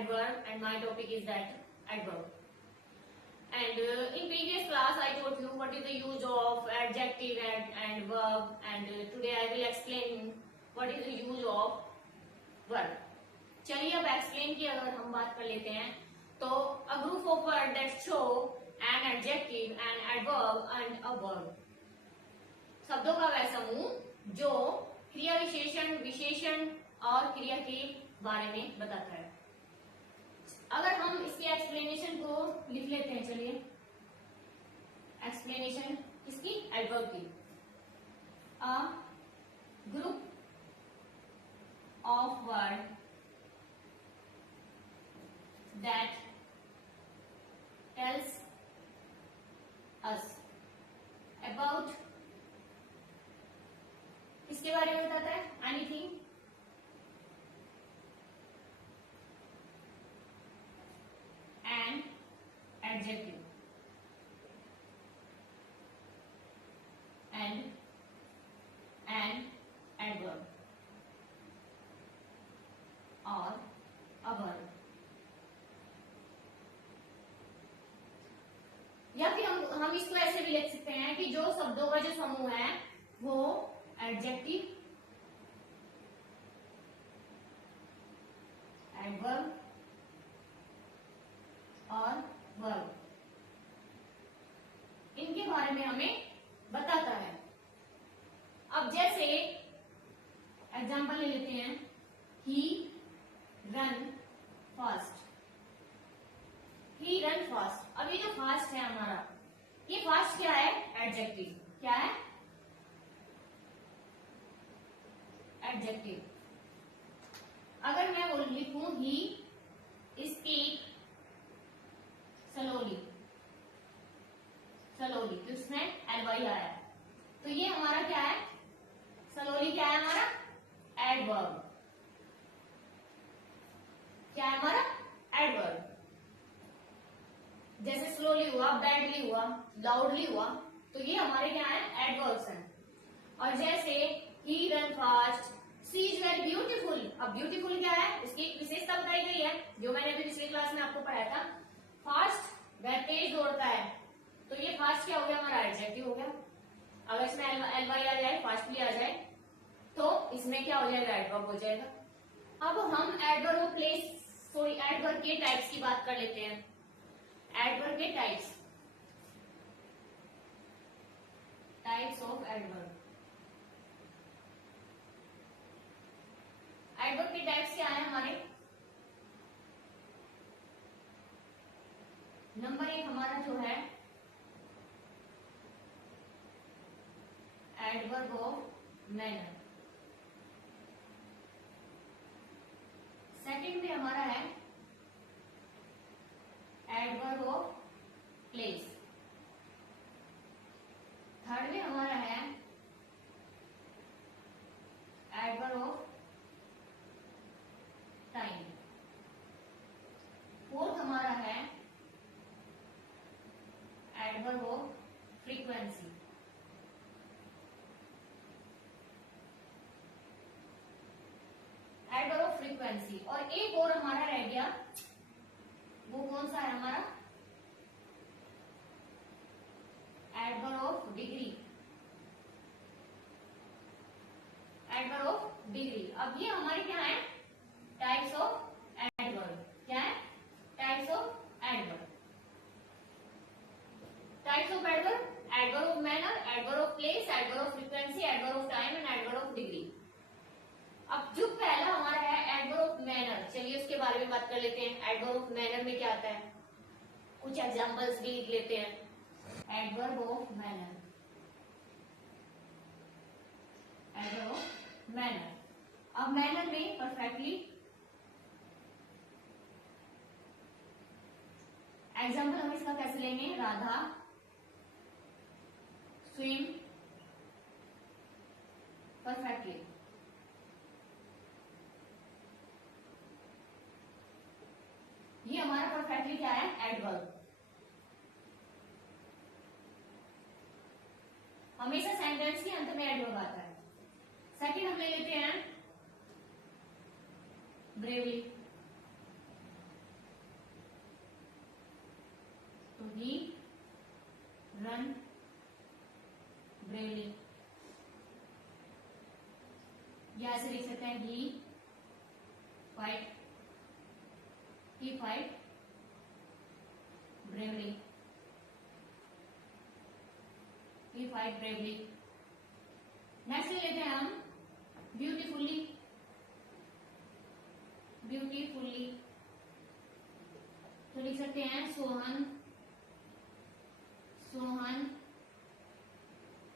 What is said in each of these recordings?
adverb and my topic is that adverb. And in previous class I taught you what is the use of adjective and verb, and today I will explain what is the use of verb. चलिए अब explain की अगर हम बात कर लेते हैं तो a group of words that show an adjective, an adverb and a verb. शब्दों का वह समूह जो क्रिया विशेषण, विशेषण और क्रिया के बारे में बताता है. अगर हम इसकी एक्सप्लेनेशन को लिख लेते हैं, चलिए एक्सप्लेनेशन इसकी एडवर्ब की. A group of word that tells us about, इसके बारे में बताता है anything and adjective and an adverb or a verb. या फिर हम इसको ऐसे भी लिख सकते हैं कि जो शब्दों का जो समूह है वो एडजेक्टिव, एडवर्ब और वर्ब, इनके बारे में हमें बताता है. अब जैसे एग्जांपल ले लेते हैं, ही रन फास्ट, ही रन फास्ट. अब ये जो फास्ट है हमारा, ये फास्ट क्या है? एडजेक्टिव. क्या है? एडजेक्टिव. अगर मैं वो लिखूं ही स्पीक स्लोली, स्लोली तो इसमें एलवाई आया है, तो ये हमारा क्या है? स्लोली क्या है हमारा? एडवर्ब. क्या है हमारा? एडवर्ब. जैसे स्लोली हुआ, बैडली हुआ, लाउडली हुआ, तो ये हमारे क्या है? एडवर्ब्स हैं. और जैसे ही run fast, she is very beautiful. अब ब्यूटीफुल क्या है? इसकी एक विशेषता बताई गई है जो मैंने अभी पिछली क्लास में आपको पढ़ाया था. फास्ट वह तेज दौड़ता है, तो ये फास्ट क्या हो गया? हमारा एडजेक्टिव हो गया. अगर इसमें एलवाई आ जाए, फास्टली आ जाए, तो इसमें क्या हो जाएगा? एडवर्ब हो जाएगा. अब हम एडवर्ब एडवर्ब के टाइप्स की बात कर लेते हैं. एडवर्ब के टाइप्स ऑफ एडवर्ब. एडवर्ब के टाइप्स क्या है हमारे? नंबर 1 हमारा जो है एडवर्ब ऑफ मैनर. सेकंड में हमारा है एडवर्ब ऑफ प्लेस. थर्ड में हमारा है एडवर्ब ऑफ टाइम. फोर्थ हमारा है adverb of frequency. Adverb of frequency. और एक और हमारा रह गया, वो कौन सा है हमारा? Adverb of degree. Adverb of degree. अब ये हमारे क्या है? Types of adverb. क्या है? Types of adverb. Types of adverb: adverb of manner, adverb of place, adverb of frequency, adverb of time and adverb of degree. अब जो पहला हमारा है एडवर्ब ऑफ मैनर, चलिए उसके बारे में बात कर लेते हैं. एडवर्ब ऑफ मैनर में क्या आता है? कुछ एग्जांपल्स भी लिख लेते हैं. Adverb of manner, adverb of manner. अब मैनर में परफेक्टली. एग्जांपल हम इसका कैसे लेंगे? Radha swim perfectly. ये हमारा परफेक्टली क्या है? एडवर्ब. हमेशा सेंटेंस के अंत में एडवर्ब आता है. सेकंड हम ले लेते हैं ब्रेवली. Run bravely. यहां से लिख सकते हैं ही फाइट ब्रेवली, ही फाइट ब्रेवली। नेक्स्ट लेते हैं हम ब्यूटीफुली, तो लिख सकते हैं Sohan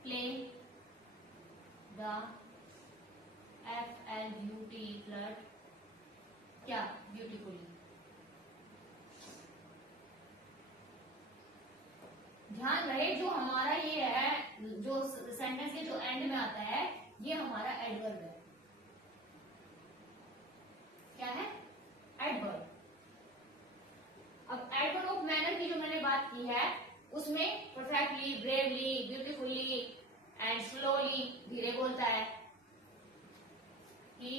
play the FLUT flirt क्या ब्यूटीफुली। ध्यान रहे जो हमारा ये है, जो सेंटेंस के जो एंड में आता है, ये हमारा एडवर्ब है। क्या है? एडवर्ब। अब एडवर्ब ऑफ मैनर की जो मैंने बात की है, उसमें perfectly, bravely, beautifully and slowly, धीरे बोलता है। He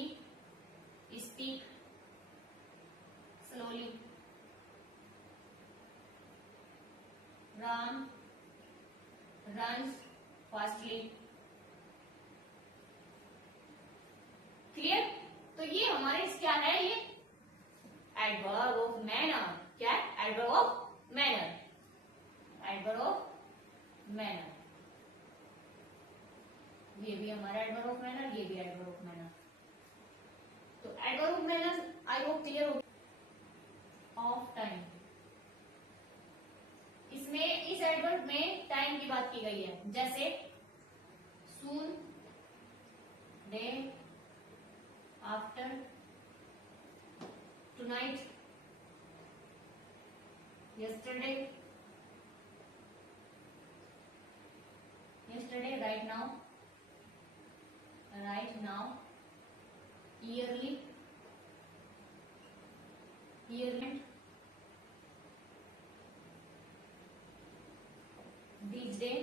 speak slowly, Ram runs fastly। Clear? तो ये हमारे क्या है, ये एडवर्ब ऑफ मैनर। क्या है? Adverb of manner, adverb of manner. ये भी हमारा एडवर्ब ऑफ मैनर, ये भी एडवर्ब ऑफ मैनर। तो adverb of manner I hope clear हो। ऑफ टाइम, इसमें इस एडवर्ब में टाइम की बात की गई है, जैसे soon, day, after, tonight, yesterday, right now, yearly, these day,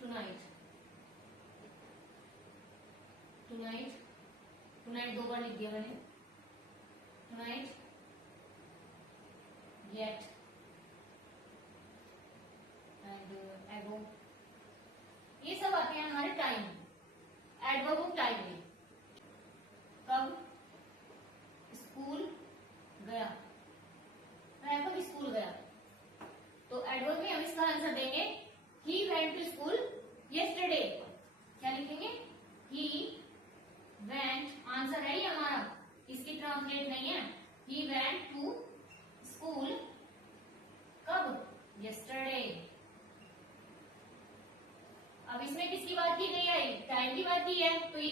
tonight 2 बार लिख दिया मैंने, tonight, yet and ago। ये सब आते हैं हमारे टाइम, एडवर्ब ऑफ टाइम में। कब? स्कूल गया, मैं कब स्कूल गया, तो एडवर्ब में हम इसका आंसर देंगे he went to school yesterday। क्या लिखेंगे? ही वेंट, आंसर है ये हमारा, इसकी ट्रांसलेट नहीं है। ही वेंट टू स्कूल कब? yesterday। अब इसमें किसकी बात की गई है? टाइम की बात की है, तो ये